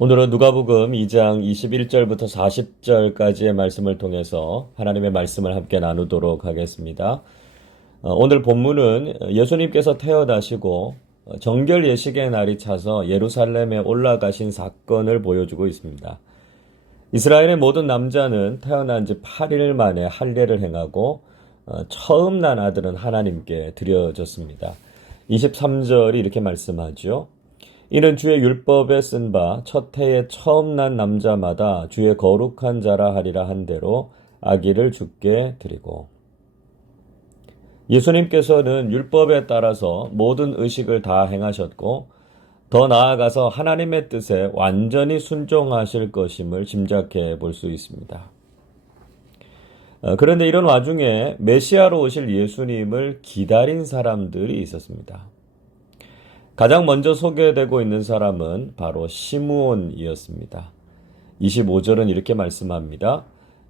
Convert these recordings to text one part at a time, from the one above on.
오늘은 누가복음 2장 21절부터 40절까지의 말씀을 통해서 하나님의 말씀을 함께 나누도록 하겠습니다. 오늘 본문은 예수님께서 태어나시고 정결 예식의 날이 차서 예루살렘에 올라가신 사건을 보여주고 있습니다. 이스라엘의 모든 남자는 태어난 지 8일 만에 할례를 행하고 처음 난 아들은 하나님께 드려졌습니다. 23절이 이렇게 말씀하죠. 이는 주의 율법에 쓴 바 첫 해에 처음 난 남자마다 주의 거룩한 자라 하리라 한 대로 아기를 주께 드리고. 예수님께서는 율법에 따라서 모든 의식을 다 행하셨고 더 나아가서 하나님의 뜻에 완전히 순종하실 것임을 짐작해 볼 수 있습니다. 그런데 이런 와중에 메시아로 오실 예수님을 기다린 사람들이 있었습니다. 가장 먼저 소개되고 있는 사람은 바로 시므온이었습니다. 25절은 이렇게 말씀합니다.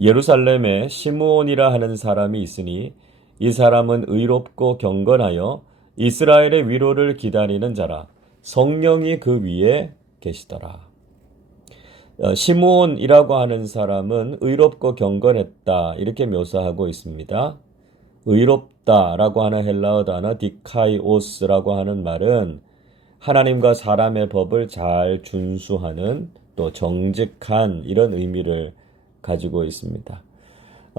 예루살렘에 시므온이라 하는 사람이 있으니 이 사람은 의롭고 경건하여 이스라엘의 위로를 기다리는 자라. 성령이 그 위에 계시더라. 시므온이라고 하는 사람은 의롭고 경건했다 이렇게 묘사하고 있습니다. 의롭다라고 하는 헬라어 단어 디카이오스라고 하는 말은 하나님과 사람의 법을 잘 준수하는 또 정직한 이런 의미를 가지고 있습니다.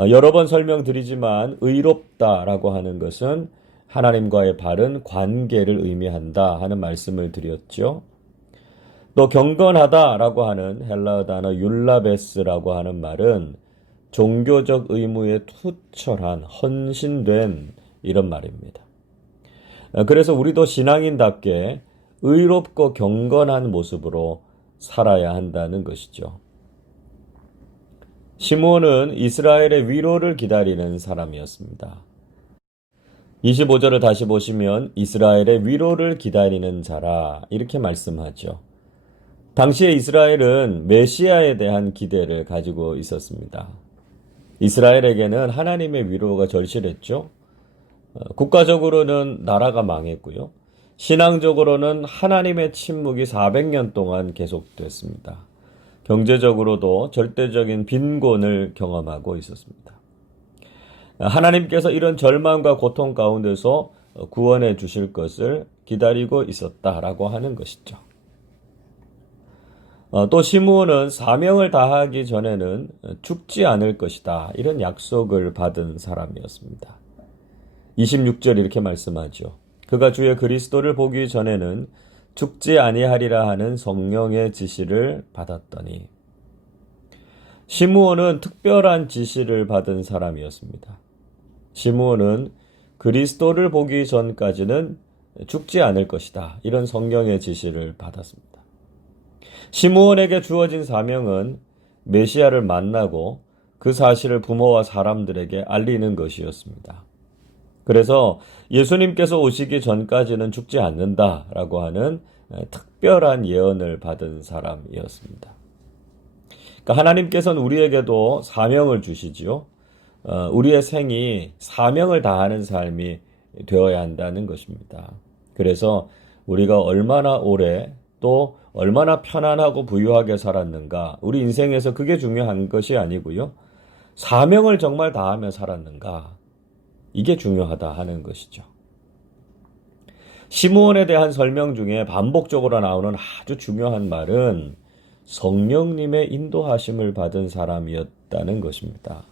여러 번 설명드리지만 의롭다라고 하는 것은 하나님과의 바른 관계를 의미한다 하는 말씀을 드렸죠. 또 경건하다라고 하는 헬라어 단어 율라베스라고 하는 말은 종교적 의무에 투철한 헌신된 이런 말입니다. 그래서 우리도 신앙인답게 의롭고 경건한 모습으로 살아야 한다는 것이죠. 시므온은 이스라엘의 위로를 기다리는 사람이었습니다. 25절을 다시 보시면 이스라엘의 위로를 기다리는 자라 이렇게 말씀하죠. 당시에 이스라엘은 메시아에 대한 기대를 가지고 있었습니다. 이스라엘에게는 하나님의 위로가 절실했죠. 국가적으로는 나라가 망했고요. 신앙적으로는 하나님의 침묵이 400년 동안 계속됐습니다. 경제적으로도 절대적인 빈곤을 경험하고 있었습니다. 하나님께서 이런 절망과 고통 가운데서 구원해 주실 것을 기다리고 있었다라고 하는 것이죠. 또 시므온은 사명을 다하기 전에는 죽지 않을 것이다 이런 약속을 받은 사람이었습니다. 26절 이렇게 말씀하죠. 그가 주의 그리스도를 보기 전에는 죽지 아니하리라 하는 성령의 지시를 받았더니. 시므온은 특별한 지시를 받은 사람이었습니다. 시므온은 그리스도를 보기 전까지는 죽지 않을 것이다 이런 성령의 지시를 받았습니다. 시므온에게 주어진 사명은 메시아를 만나고 그 사실을 부모와 사람들에게 알리는 것이었습니다. 그래서 예수님께서 오시기 전까지는 죽지 않는다라고 하는 특별한 예언을 받은 사람이었습니다. 그러니까 하나님께서는 우리에게도 사명을 주시지요. 우리의 생이 사명을 다하는 삶이 되어야 한다는 것입니다. 그래서 우리가 얼마나 오래 또 얼마나 편안하고 부유하게 살았는가, 우리 인생에서 그게 중요한 것이 아니고요. 사명을 정말 다하며 살았는가, 이게 중요하다 하는 것이죠. 시므온에 대한 설명 중에 반복적으로 나오는 아주 중요한 말은 성령님의 인도하심을 받은 사람이었다는 것입니다.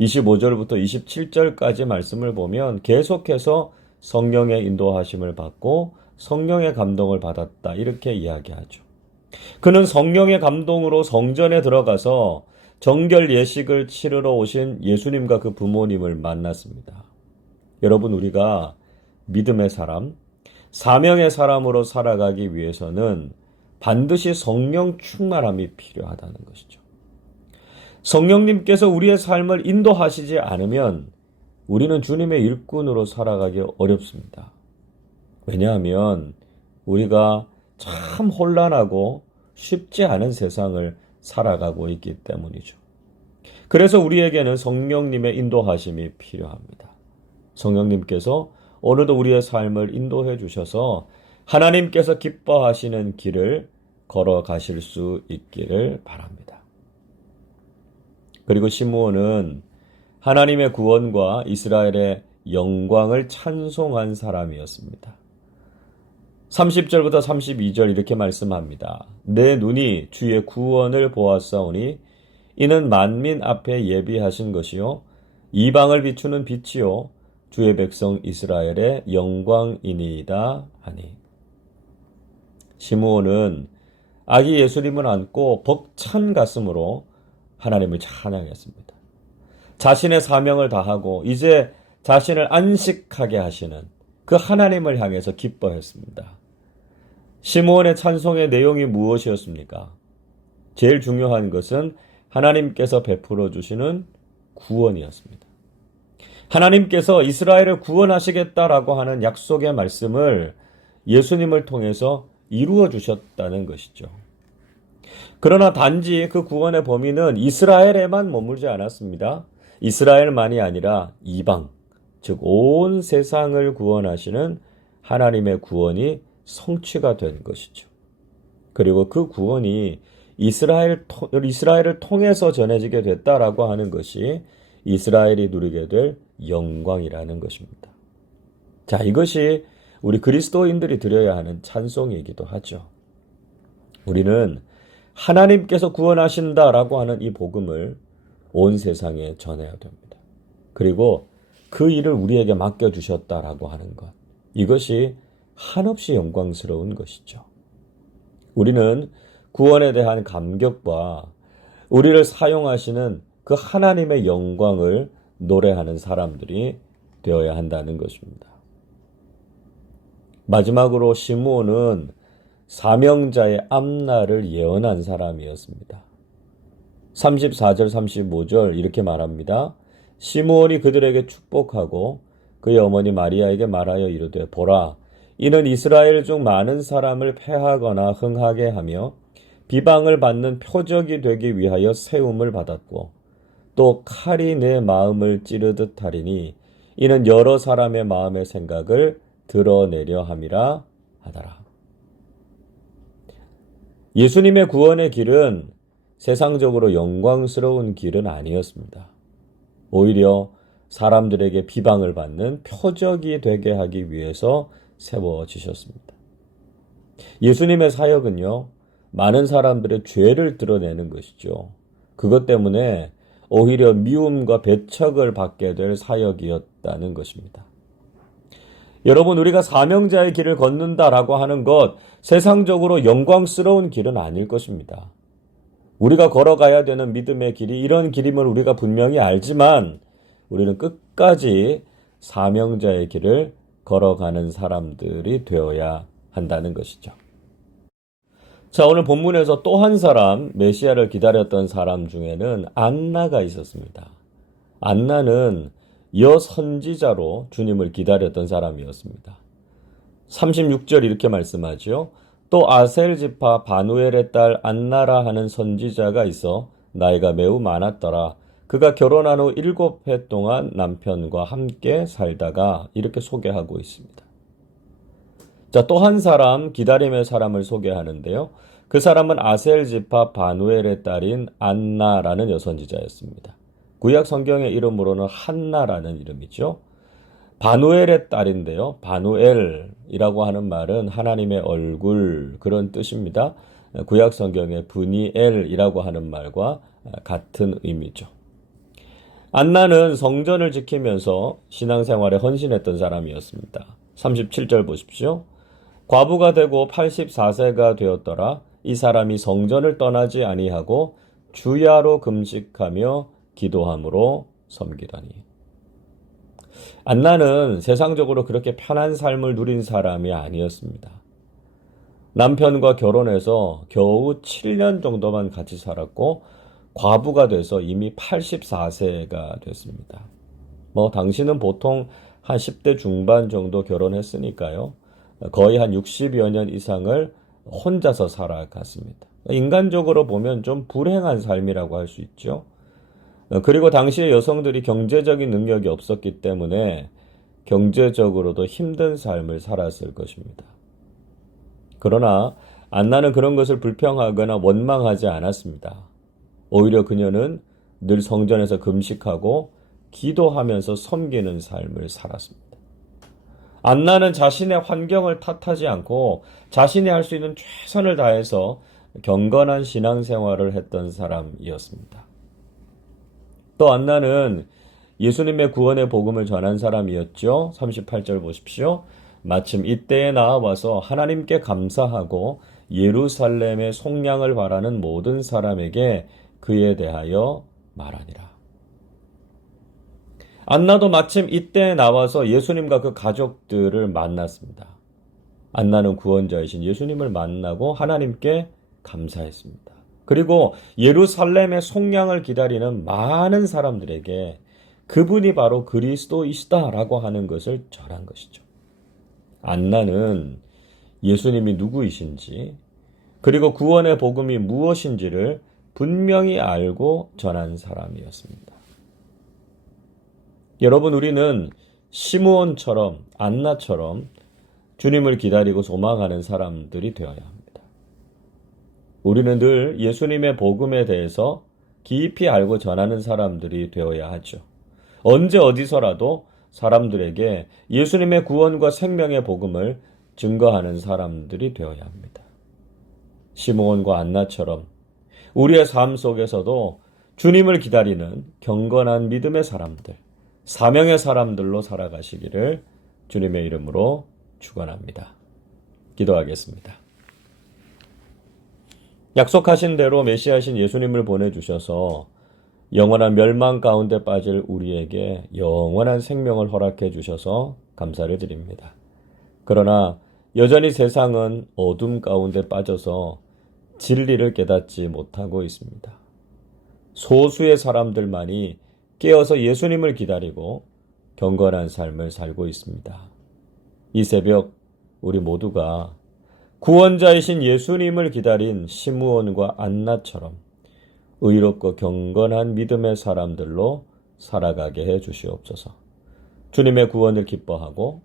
25절부터 27절까지 말씀을 보면 계속해서 성령의 인도하심을 받고 성령의 감동을 받았다 이렇게 이야기하죠. 그는 성령의 감동으로 성전에 들어가서 정결 예식을 치르러 오신 예수님과 그 부모님을 만났습니다. 여러분, 우리가 믿음의 사람, 사명의 사람으로 살아가기 위해서는 반드시 성령 충만함이 필요하다는 것이죠. 성령님께서 우리의 삶을 인도하시지 않으면 우리는 주님의 일꾼으로 살아가기 어렵습니다. 왜냐하면 우리가 참 혼란하고 쉽지 않은 세상을 살아가고 있기 때문이죠. 그래서 우리에게는 성령님의 인도하심이 필요합니다. 성령님께서 오늘도 우리의 삶을 인도해 주셔서 하나님께서 기뻐하시는 길을 걸어가실 수 있기를 바랍니다. 그리고 시므온은 하나님의 구원과 이스라엘의 영광을 찬송한 사람이었습니다. 30절부터 32절 이렇게 말씀합니다. 내 눈이 주의 구원을 보았사오니 이는 만민 앞에 예비하신 것이요 이방을 비추는 빛이요 주의 백성 이스라엘의 영광이니이다 하니. 시므온은 아기 예수님을 안고 벅찬 가슴으로 하나님을 찬양했습니다. 자신의 사명을 다하고 이제 자신을 안식하게 하시는 그 하나님을 향해서 기뻐했습니다. 시므온의 찬송의 내용이 무엇이었습니까? 제일 중요한 것은 하나님께서 베풀어 주시는 구원이었습니다. 하나님께서 이스라엘을 구원하시겠다라고 하는 약속의 말씀을 예수님을 통해서 이루어 주셨다는 것이죠. 그러나 단지 그 구원의 범위는 이스라엘에만 머물지 않았습니다. 이스라엘만이 아니라 이방, 즉 온 세상을 구원하시는 하나님의 구원이 성취가 된 것이죠. 그리고 그 구원이 이스라엘을 통해서 전해지게 됐다라고 하는 것이 이스라엘이 누리게 될 영광이라는 것입니다. 자, 이것이 우리 그리스도인들이 드려야 하는 찬송이기도 하죠. 우리는 하나님께서 구원하신다라고 하는 이 복음을 온 세상에 전해야 됩니다. 그리고 그 일을 우리에게 맡겨주셨다라고 하는 것, 이것이 한없이 영광스러운 것이죠. 우리는 구원에 대한 감격과 우리를 사용하시는 그 하나님의 영광을 노래하는 사람들이 되어야 한다는 것입니다. 마지막으로 시므온은 사명자의 앞날을 예언한 사람이었습니다. 34절 35절 이렇게 말합니다. 시므온이 그들에게 축복하고 그의 어머니 마리아에게 말하여 이르되 보라 이는 이스라엘 중 많은 사람을 패하거나 흥하게 하며 비방을 받는 표적이 되기 위하여 세움을 받았고 또 칼이 내 마음을 찌르듯 하리니 이는 여러 사람의 마음의 생각을 드러내려 함이라 하더라. 예수님의 구원의 길은 세상적으로 영광스러운 길은 아니었습니다. 오히려 사람들에게 비방을 받는 표적이 되게 하기 위해서 세워지셨습니다. 예수님의 사역은요, 많은 사람들의 죄를 드러내는 것이죠. 그것 때문에 오히려 미움과 배척을 받게 될 사역이었다는 것입니다. 여러분, 우리가 사명자의 길을 걷는다라고 하는 것, 세상적으로 영광스러운 길은 아닐 것입니다. 우리가 걸어가야 되는 믿음의 길이 이런 길임을 우리가 분명히 알지만 우리는 끝까지 사명자의 길을 걸어가는 사람들이 되어야 한다는 것이죠. 자, 오늘 본문에서 또 한 사람, 메시아를 기다렸던 사람 중에는 안나가 있었습니다. 안나는 여선지자로 주님을 기다렸던 사람이었습니다. 36절 이렇게 말씀하죠. 또 아셀 지파 바누엘의 딸 안나라 하는 선지자가 있어 나이가 매우 많았더라. 그가 결혼한 후 7해 동안 남편과 함께 살다가 이렇게 소개하고 있습니다. 자, 또 한 사람, 기다림의 사람을 소개하는데요. 그 사람은 아셀 지파 바누엘의 딸인 안나라는 여선지자였습니다. 구약 성경의 이름으로는 한나라는 이름이죠. 바누엘의 딸인데요. 바누엘이라고 하는 말은 하나님의 얼굴 그런 뜻입니다. 구약 성경의 브니엘이라고 하는 말과 같은 의미죠. 안나는 성전을 지키면서 신앙생활에 헌신했던 사람이었습니다. 37절 보십시오. 과부가 되고 84세가 되었더라. 이 사람이 성전을 떠나지 아니하고 주야로 금식하며 기도함으로 섬기더니. 안나는 세상적으로 그렇게 편한 삶을 누린 사람이 아니었습니다. 남편과 결혼해서 겨우 7년 정도만 같이 살았고 과부가 돼서 이미 84세가 됐습니다. 당신은 보통 한 10대 중반 정도 결혼했으니까요. 거의 한 60여 년 이상을 혼자서 살아갔습니다. 인간적으로 보면 좀 불행한 삶이라고 할 수 있죠. 그리고 당시의 여성들이 경제적인 능력이 없었기 때문에 경제적으로도 힘든 삶을 살았을 것입니다. 그러나 안나는 그런 것을 불평하거나 원망하지 않았습니다. 오히려 그녀는 늘 성전에서 금식하고 기도하면서 섬기는 삶을 살았습니다. 안나는 자신의 환경을 탓하지 않고 자신이 할 수 있는 최선을 다해서 경건한 신앙생활을 했던 사람이었습니다. 또 안나는 예수님의 구원의 복음을 전한 사람이었죠. 38절 보십시오. 마침 이때에 나와서 하나님께 감사하고 예루살렘의 속량을 바라는 모든 사람에게 그에 대하여 말하니라. 안나도 마침 이때에 나와서 예수님과 그 가족들을 만났습니다. 안나는 구원자이신 예수님을 만나고 하나님께 감사했습니다. 그리고 예루살렘의 속량을 기다리는 많은 사람들에게 그분이 바로 그리스도이시다라고 하는 것을 전한 것이죠. 안나는 예수님이 누구이신지 그리고 구원의 복음이 무엇인지를 분명히 알고 전한 사람이었습니다. 여러분, 우리는 시므온처럼 안나처럼 주님을 기다리고 소망하는 사람들이 되어야 합니다. 우리는 늘 예수님의 복음에 대해서 깊이 알고 전하는 사람들이 되어야 하죠. 언제 어디서라도 사람들에게 예수님의 구원과 생명의 복음을 증거하는 사람들이 되어야 합니다. 시므온과 안나처럼 우리의 삶 속에서도 주님을 기다리는 경건한 믿음의 사람들, 사명의 사람들로 살아가시기를 주님의 이름으로 축원합니다. 기도하겠습니다. 약속하신 대로 메시아신 예수님을 보내주셔서 영원한 멸망 가운데 빠질 우리에게 영원한 생명을 허락해 주셔서 감사를 드립니다. 그러나 여전히 세상은 어둠 가운데 빠져서 진리를 깨닫지 못하고 있습니다. 소수의 사람들만이 깨어서 예수님을 기다리고 경건한 삶을 살고 있습니다. 이 새벽 우리 모두가 구원자이신 예수님을 기다린 시므온과 안나처럼 의롭고 경건한 믿음의 사람들로 살아가게 해 주시옵소서. 주님의 구원을 기뻐하고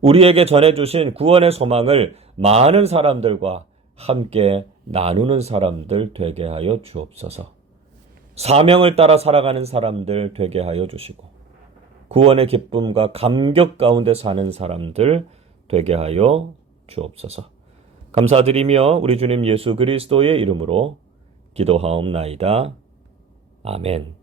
우리에게 전해주신 구원의 소망을 많은 사람들과 함께 나누는 사람들 되게 하여 주옵소서. 사명을 따라 살아가는 사람들 되게 하여 주시고 구원의 기쁨과 감격 가운데 사는 사람들 되게 하여 주옵소서. 감사드리며 우리 주님 예수 그리스도의 이름으로 기도하옵나이다. 아멘.